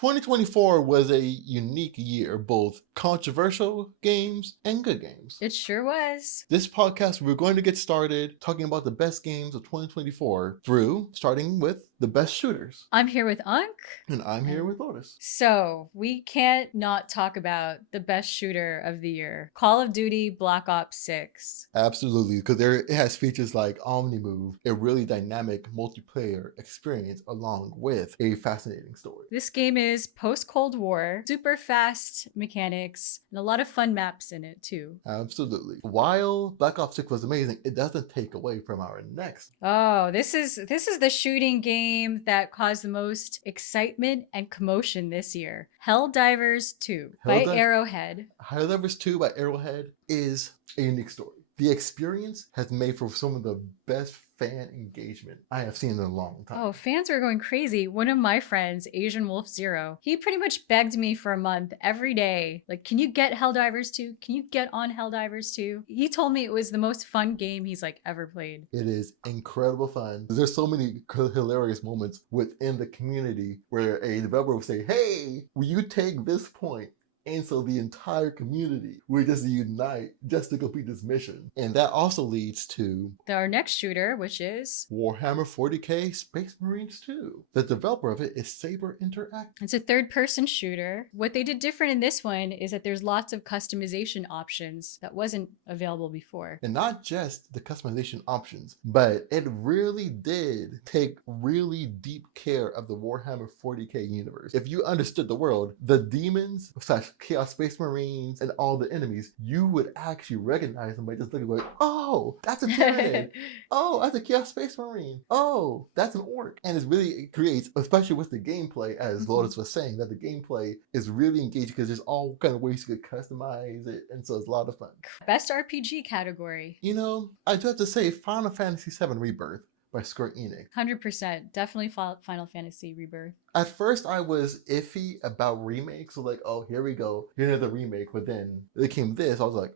2024 was a unique year, both controversial games and good games. It sure was. This podcast, we're going to get started talking about the best games of 2024 through starting with the best shooters. I'm here with Unk. And I'm here with Otis. So, we can't not talk about the best shooter of the year, Call of Duty Black Ops 6. Absolutely, because it has features like Omni-Move, a really dynamic multiplayer experience along with a fascinating story. This game is post-Cold War, super fast mechanics, and a lot of fun maps in it too. Absolutely. While Black Ops 6 was amazing, it doesn't take away from our next. Oh, this is the shooting game that caused the most excitement and commotion this year. Helldivers 2 by Arrowhead. Helldivers 2 by Arrowhead is a unique story. The experience has made for some of the best fan engagement I have seen in a long time. Oh, fans were going crazy. One of my friends, Asian Wolf Zero, he pretty much begged me for a month every day. Like, can you get Helldivers 2? Can you get on Helldivers 2? He told me it was the most fun game he's ever played. It is incredible fun. There's so many hilarious moments within the community where a developer will say, hey, will you take this point? And so the entire community would just unite just to complete this mission. And that also leads to our next shooter, which is Warhammer 40k Space Marines 2. The developer of it is Saber Interactive. It's a third-person shooter. What they did different in this one is that there's lots of customization options that wasn't available before. And not just the customization options, but it really did take really deep care of the Warhammer 40k universe. If you understood the world, the demons / Chaos Space Marines and all the enemies, you would actually recognize them by just looking like, oh, that's a Tyranid. Oh, that's a Chaos Space Marine. Oh, that's an Orc. And it creates, especially with the gameplay, as Lotus was saying, that the gameplay is really engaging because there's all kind of ways you could customize it. And so it's a lot of fun. Best RPG category. You know, I do have to say Final Fantasy VII Rebirth by Square Enix. 100%. Definitely Final Fantasy Rebirth. At first, I was iffy about remakes. So like, oh, here we go. Here's another remake. But then it came this. I was like,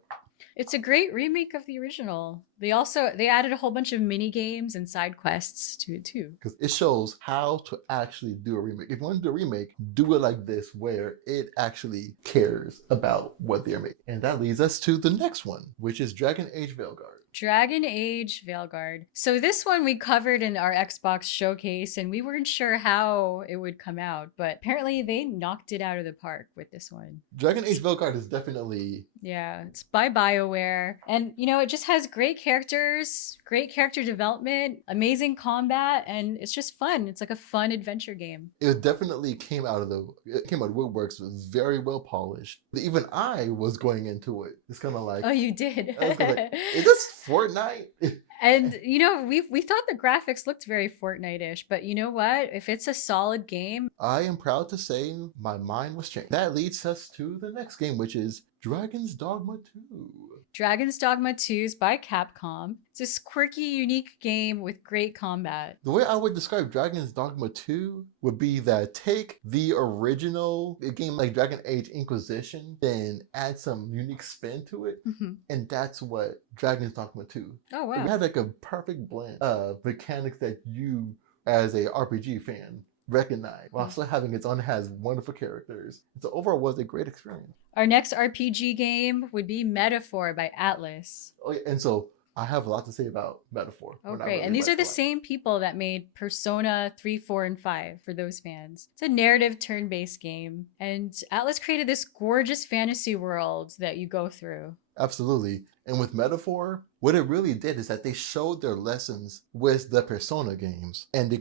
it's a great remake of the original. They added a whole bunch of mini games and side quests to it too. Because it shows how to actually do a remake. If you want to do a remake, do it like this, where it actually cares about what they're making. And that leads us to the next one, which is Dragon Age Veilguard. Dragon Age Veilguard. So this one we covered in our Xbox showcase and we weren't sure how it would come out, but apparently they knocked it out of the park with this one. Dragon Age Veilguard is definitely... Yeah, it's by BioWare. And, you know, it just has great characters, great character development, amazing combat, and it's just fun. It's like a fun adventure game. It definitely came out of woodworks. It was very well polished. Even I was going into it. It's kind of like... Oh, you did? I was like, is this Fortnite? And, you know, we thought the graphics looked very Fortnite-ish, but you know what? If it's a solid game... I am proud to say my mind was changed. That leads us to the next game, which is Dragon's Dogma 2. Dragon's Dogma 2 is by Capcom. It's this quirky, unique game with great combat. The way I would describe Dragon's Dogma 2 would be that take the original game like Dragon Age Inquisition, then add some unique spin to it, and that's what Dragon's Dogma 2. Oh, wow. It had like a perfect blend of mechanics that you, as a RPG fan, recognize, while still having its own, has wonderful characters. So overall, it was a great experience. Our next RPG game would be Metaphor by Atlas. Oh, yeah, and so I have a lot to say about Metaphor. Oh, great. And these are the same people that made Persona 3, 4, and 5 for those fans. It's a narrative turn-based game. And Atlas created this gorgeous fantasy world that you go through. Absolutely. And with Metaphor, what it really did is that they showed their lessons with the Persona games. And they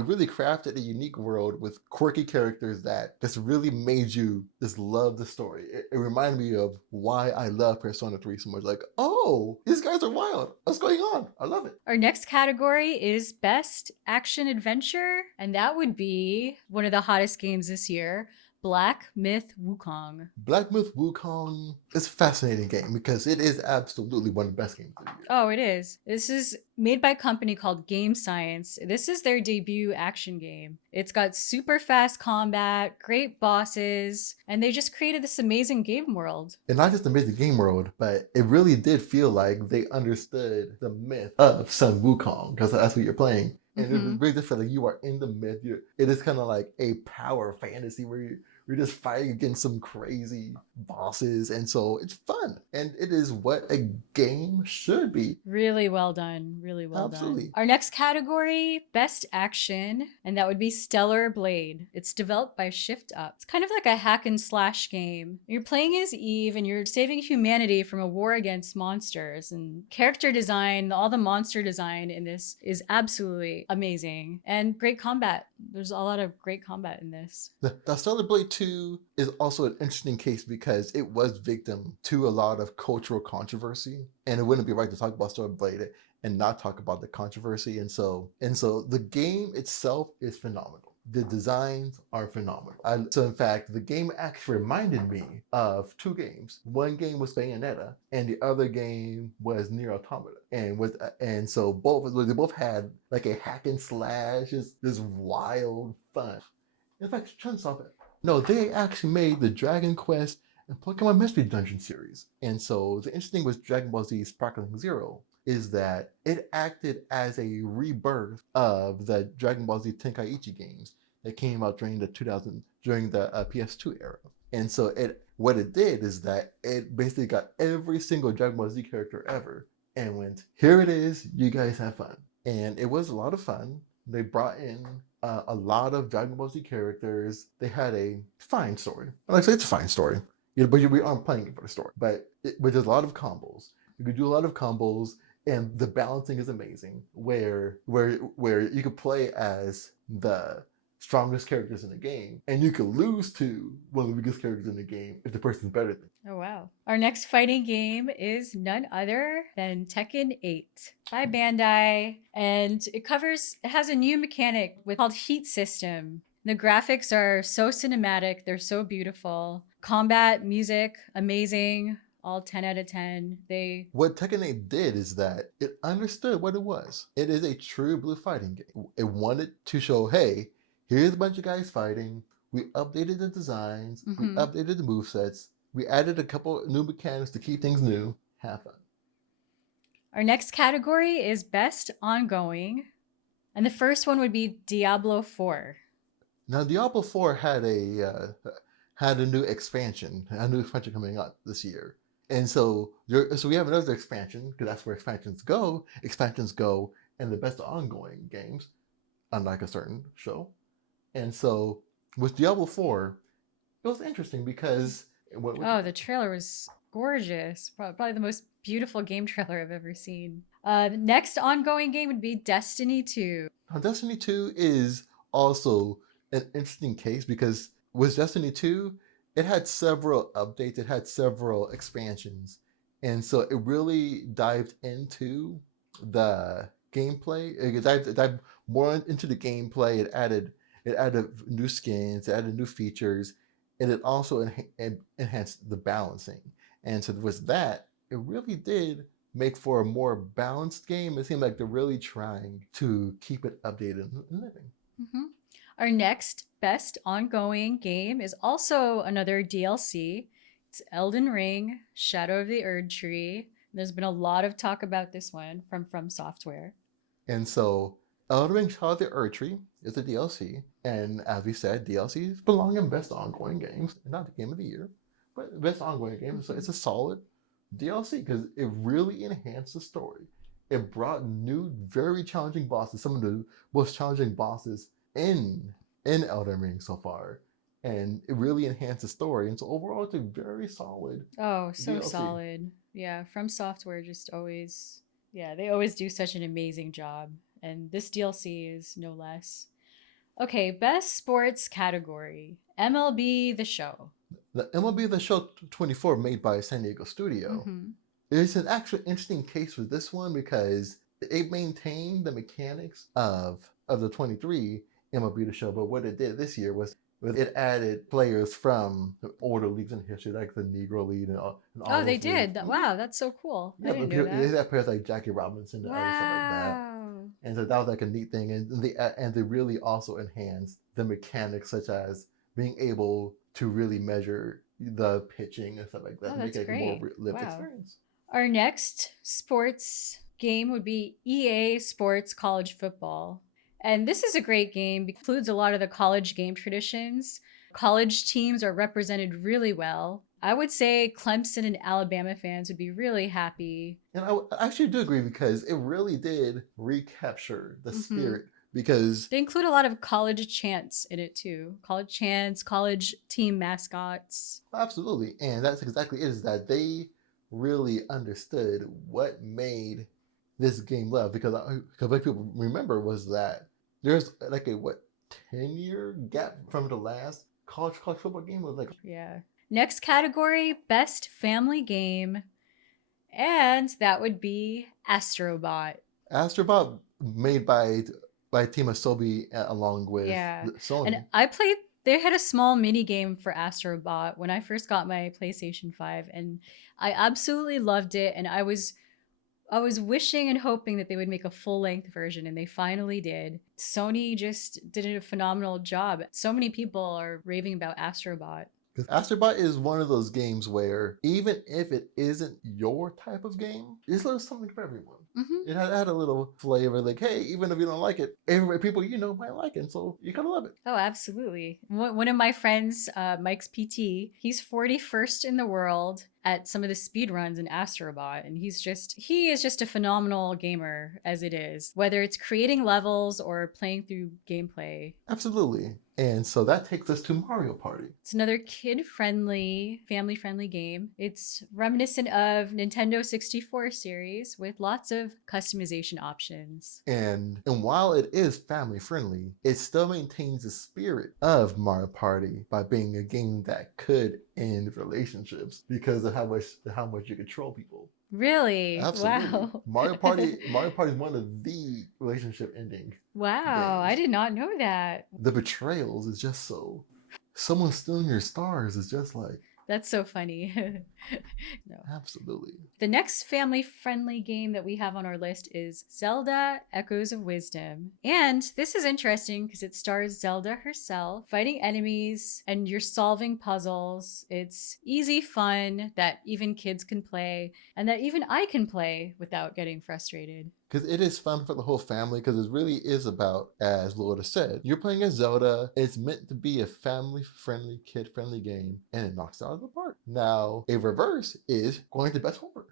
really crafted a unique world with quirky characters that just really made you just love the story. It reminded me of why I love Persona 3 so much. Like, oh, these guys are wild. What's going on? I love it. Our next category is Best Action Adventure. And that would be one of the hottest games this year, Black Myth Wukong. Black Myth Wukong is a fascinating game because it is absolutely one of the best games of the year. Oh, it is. This is made by a company called Game Science. This is their debut action game. It's got super fast combat, great bosses, and they just created this amazing game world. And not just amazing game world, but it really did feel like they understood the myth of Sun Wukong, because that's what you're playing. And it really just feel like you are in the myth. It is kind of like a power fantasy where you're just fighting against some crazy bosses, and so it's fun, and it is what a game should be. Really well done. Really well done. Absolutely. Our next category, best action, and that would be Stellar Blade. It's developed by Shift Up. It's kind of like a hack and slash game. You're playing as Eve and you're saving humanity from a war against monsters. And character design, all the monster design in this is absolutely amazing. And great combat. There's a lot of great combat in this. The Stellar Blade 2 is also an interesting case because it was victim to a lot of cultural controversy, and it wouldn't be right to talk about Stellar Blade and not talk about the controversy. And so the game itself is phenomenal. The designs are phenomenal. So in fact, the game actually reminded me of two games. One game was Bayonetta, and the other game was Nier Automata. And so they both had like a hack and slash, this wild fun. In fact, Chunsoft, no, they actually made the Dragon Quest and Pokemon Mystery Dungeon series. And so the interesting thing with Dragon Ball Z Sparkling Zero is that it acted as a rebirth of the Dragon Ball Z Tenkaichi games that came out during the PS2 era. And so what it did is that it basically got every single Dragon Ball Z character ever and went, here it is, you guys have fun. And it was a lot of fun. They brought in a lot of Dragon Ball Z characters. They had a fine story. Like I say, it's a fine story. But we aren't playing it for the story. But there's a lot of combos. You could do a lot of combos, and the balancing is amazing. Where you could play as the strongest characters in the game, and you could lose to one of the weakest characters in the game if the person's better than you. Oh, wow. Our next fighting game is none other than Tekken 8 by Bandai. And it has a new mechanic called Heat System. The graphics are so cinematic. They're so beautiful. Combat, music, amazing. All 10 out of 10. What Tekken 8 did is that it understood what it was. It is a true blue fighting game. It wanted to show, hey, here's a bunch of guys fighting. We updated the designs. We updated the movesets. We added a couple new mechanics to keep things new. Have fun. Our next category is Best Ongoing. And the first one would be Diablo 4. Now, Diablo 4 had a new expansion coming out this year. And so we have another expansion, because that's where expansions go. Expansions go in the best ongoing games, unlike a certain show. And so with Diablo 4, it was interesting because... the trailer was gorgeous. Probably the most beautiful game trailer I've ever seen. The next ongoing game would be Destiny 2. Now, Destiny 2 is also an interesting case because with Destiny 2, it had several updates, it had several expansions. And so it really dived into the gameplay. It dived more into the gameplay. It added new skins, it added new features, and it also enhanced the balancing. And so with that, it really did make for a more balanced game. It seemed like they're really trying to keep it updated and living. Our next best ongoing game is also another DLC. It's Elden Ring, Shadow of the Erdtree. There's been a lot of talk about this one from Software. And so Elden Ring, Shadow of the Erdtree is a DLC. And as we said, DLCs belong in best ongoing games, not the game of the year, but best ongoing games. So it's a solid DLC because it really enhanced the story. It brought new, very challenging bosses, some of the most challenging bosses in Elden Ring so far, and it really enhanced the story. And so overall, it's a very solid. Oh, so DLC. solid. Yeah, From Software they always do such an amazing job, and this DLC is no less. Okay, best sports category, MLB The Show. The MLB The Show 24, made by San Diego Studio, is an actually interesting case with this one because it maintained the mechanics of the 23 MLB The Show, but what it did this year was it added players from the older leagues in history, like the Negro League and all. Oh, they did. Wow, that's so cool. I didn't know that. They had players like Jackie Robinson and other stuff like that. And so that was like a neat thing, and they really also enhanced the mechanics, such as being able to really measure the pitching and stuff like that, Oh, to make that's it a more great. lived Wow. experience. Our next sports game would be EA Sports College Football. And this is a great game. It includes a lot of the college game traditions. College teams are represented really well. I would say Clemson and Alabama fans would be really happy. And I actually do agree because it really did recapture the Hmm. spirit. Because They include a lot of college chants in it too. College chants, college team mascots. absolutely, and that's exactly it. Is that they really understood what made this game love? Because what people remember was that there's like a what 10-year gap from the last college football game was like Yeah. Next category, best family game. And that would be Astrobot. Astrobot made by Team Asobi along with Yeah. And Sony. I played, they had a small mini game for Astrobot when I first got my PlayStation 5, and I absolutely loved it. And I was wishing and hoping that they would make a full-length version, and they finally did. Sony just did a phenomenal job. So many people are raving about Astrobot. Because Astrobot is one of those games where even if it isn't your type of game, it's a little something for everyone. Hmm. It had a little flavor, like, hey, even if you don't like it, everybody, people you know might like it, so you kind of love it. Oh, absolutely. One of my friends, Mike's PT, he's 41st in the world at some of the speed runs in Astrobot, and he is just a phenomenal gamer as it is, whether it's creating levels or playing through gameplay. Absolutely. And so that takes us to Mario Party. It's another kid-friendly, family-friendly game. It's reminiscent of Nintendo 64 series with lots of customization options. And while it is family friendly, it still maintains the spirit of Mario Party by being a game that could end relationships because of how much you control people. Really? Absolutely. Wow. Mario Party is one of the relationship ending Wow, I games. did not know that. The betrayals is just so someone stealing your stars is just like That's so funny. No. absolutely. The next family friendly game that we have on our list is Zelda Echoes of Wisdom. And this is interesting because it stars Zelda herself fighting enemies and you're solving puzzles. It's easy fun that even kids can play and that even I can play without getting frustrated. Because it is fun for the whole family because it really is about, as Lola said, you're playing as Zelda. It's meant to be a family-friendly, kid-friendly game, and it knocks it out of the park. Now, a reverse is going to Best Horror.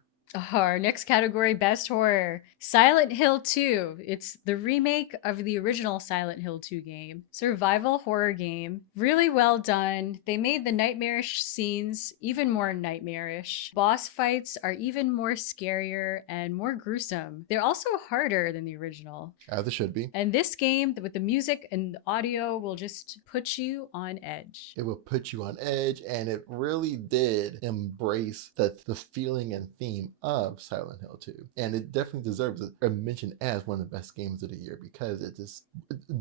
Our next category, Best Horror. Silent Hill 2. It's the remake of the original Silent Hill 2 game. Survival horror game. Really well done. They made the nightmarish scenes even more nightmarish. Boss fights are even more scarier and more gruesome. They're also harder than the original. As it should be. And this game, with the music and the audio, will just put you on edge. It will put you on edge, and it really did embrace the feeling and theme of Silent Hill 2. And it definitely deserves a mention as one of the best games of the year because it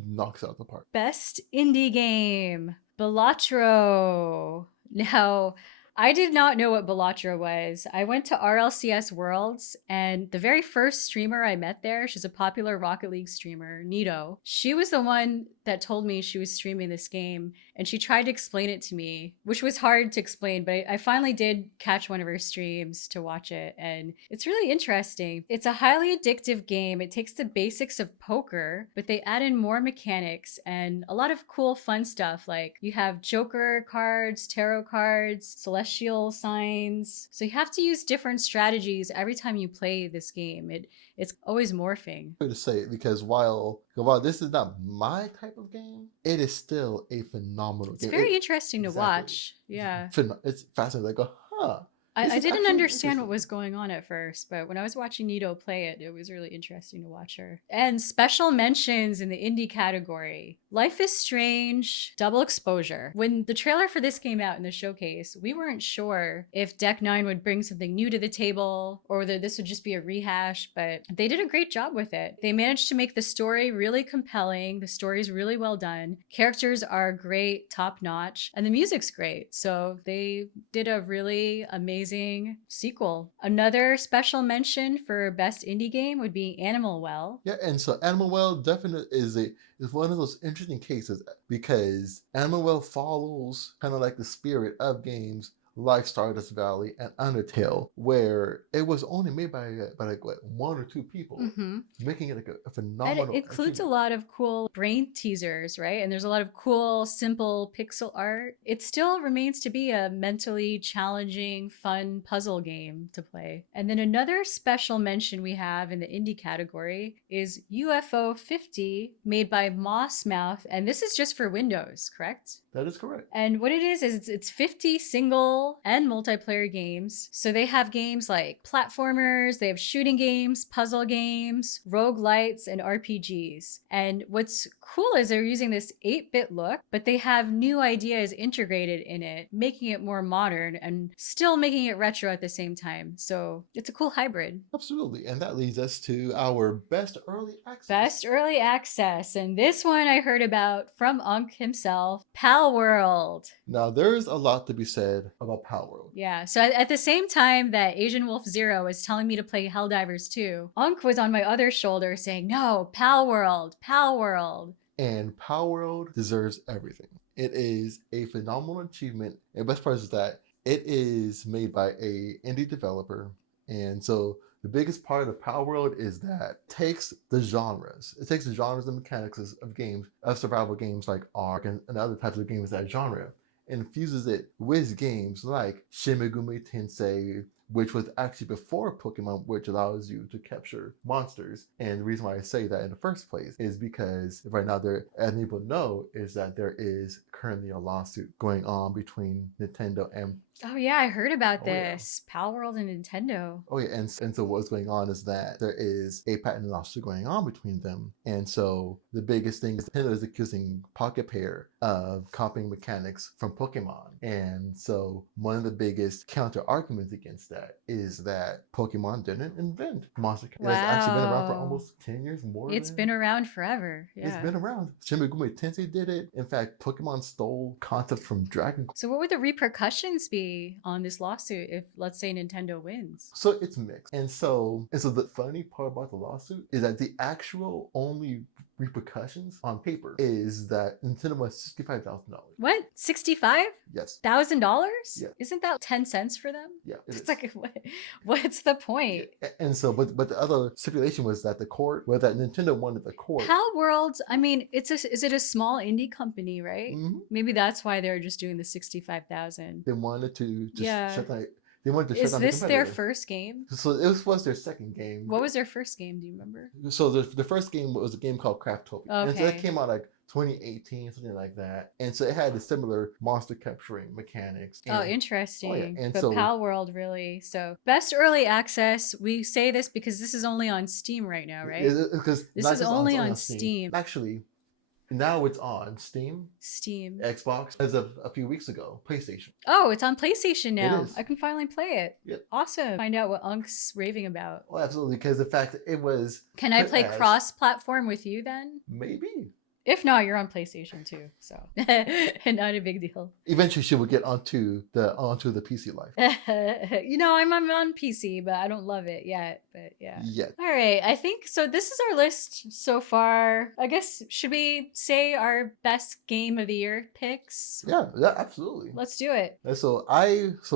knocks out the park. Best indie game, Balatro. Now, I did not know what Balatro was. I went to RLCS Worlds, and the very first streamer I met there, she's a popular Rocket League streamer, Nito. She was the one that told me she was streaming this game, and she tried to explain it to me, which was hard to explain, but I finally did catch one of her streams to watch it, and it's really interesting. It's a highly addictive game. It takes the basics of poker, but they add in more mechanics and a lot of cool fun stuff, like you have Joker cards, tarot cards, celestial signs. So you have to use different strategies every time you play this game. It's always morphing. To say it because while this is not my type of game, it is still a phenomenal It's game. very interesting to exactly. watch. Yeah. It's fascinating. I go, huh. I didn't understand what was going on at first, but when I was watching Nito play it, it was really interesting to watch her. And special mentions in the indie category. Life is Strange, Double Exposure. When the trailer for this came out in the showcase, we weren't sure if Deck 9 would bring something new to the table or whether this would just be a rehash, but they did a great job with it. They managed to make the story really compelling. The story's really well done. Characters are great, top notch, and the music's great. So they did a really amazing sequel. Another special mention for best indie game would be Animal Well. Yeah, and so Animal Well definitely is one of those interesting cases because Animal Well follows kind of like the spirit of games like Stardust Valley and Undertale, where it was only made by like what, one or two people, Mm-hmm. making it like a And it phenomenal includes a achievement. lot of cool brain teasers, right? And there's a lot of cool, simple pixel art. It still remains to be a mentally challenging, fun puzzle game to play. And then another special mention we have in the indie category is UFO 50, made by Mossmouth. And this is just for Windows, correct? That is correct. And what it is it's 50 single and multiplayer games. So they have games like platformers, they have shooting games, puzzle games, roguelites, and RPGs. And what's cool is they're using this 8-bit look, but they have new ideas integrated in it, making it more modern and still making it retro at the same time. So it's a cool hybrid. Absolutely. And that leads us to our best early access. Best early access. And this one I heard about from Unk himself, Pal World. Now, there's a lot to be said about Pal World. Yeah. So at the same time that Asian Wolf Zero was telling me to play Helldivers 2, Unk was on my other shoulder saying, no, Pal World, Pal World. And Pal World deserves everything. It is a phenomenal achievement. And the best part is that it is made by a indie developer. And so the biggest part of Pal World is that it takes the genres. It takes the genres and mechanics of games, of survival games like Ark and other types of games that genre, and infuses it with games like Shin Megami Tensei, which was actually before Pokemon, which allows you to capture monsters. And the reason why I say that in the first place is because right now, as people know, is that there is currently a lawsuit going on between Nintendo and Oh yeah, I heard about this. Yeah. Pal World and Nintendo. Oh yeah, and so what's going on is that there is a patent lawsuit going on between them. And so the biggest thing is Nintendo is accusing Pocket Pair of copying mechanics from Pokemon. And so one of the biggest counter arguments against that is that Pokemon didn't invent Monster Cat. Wow. It's actually been around for almost 10 years more. It's been around forever. Yeah. It's been around. Shin Megami Tensei did it. In fact, Pokemon stole concepts from Dragon Quest. So what would the repercussions be on this lawsuit if, let's say, Nintendo wins? So it's mixed. And so the funny part about the lawsuit is that the actual only repercussions on paper is that Nintendo wants $65,000. What? 65? Yes. $1,000? Yeah. Isn't that 10 cents for them? Yeah. It's like, what's the point? Yeah. And so, but the other stipulation was that Nintendo wanted the court. Pal World, I mean, is it a small indie company, right? Mm-hmm. Maybe that's why they're just doing the 65,000. They wanted to just shut down. They wanted to shut down. Is this their first game? So it was their second game. What was their first game? Do you remember? So the first game was a game called Craftopia. Okay. And so that came out like 2018, something like that. And so it had a similar monster capturing mechanics. Oh, interesting. Oh, yeah. And but so, Pal World, really. So best early access. We say this because this is only on Steam right now, right? Because this is only on Steam. Actually, now it's on Steam, Xbox, as of a few weeks ago, PlayStation. Oh, it's on PlayStation now. It is. I can finally play it. Yep. Awesome. Find out what Unk's raving about. Oh, absolutely. Because in fact, it was. Can I play cross-platform with you then? Maybe. If not, you're on PlayStation too, so not a big deal. Eventually, she will get onto the PC life. I'm on PC, but I don't love it yet. But yeah. Yet. All right, I think so. This is our list so far. I guess should we say our best game of the year picks? Yeah, absolutely. Let's do it. So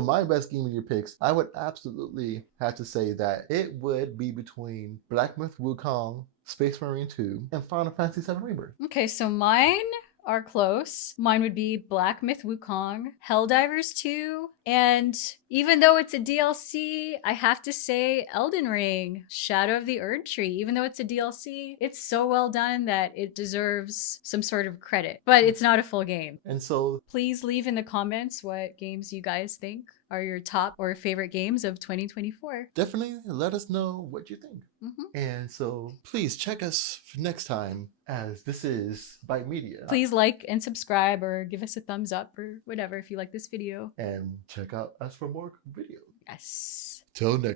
my best game of the year picks, I would absolutely have to say that it would be between Black Myth Wukong, Space Marine 2, and Final Fantasy VII Rebirth. Okay, so mine are close. Mine would be Black Myth Wukong, Helldivers 2, and even though it's a DLC, I have to say Elden Ring, Shadow of the Erd Tree. Even though it's a DLC, it's so well done that it deserves some sort of credit, but it's not a full game. And so please leave in the comments what games you guys think are your top or favorite games of 2024. Definitely let us know what you think. Mm-hmm. And so please check us next time, as this is Byte Media. Please like and subscribe or give us a thumbs up or whatever if you like this video. And check out us for more videos. Yes. Till next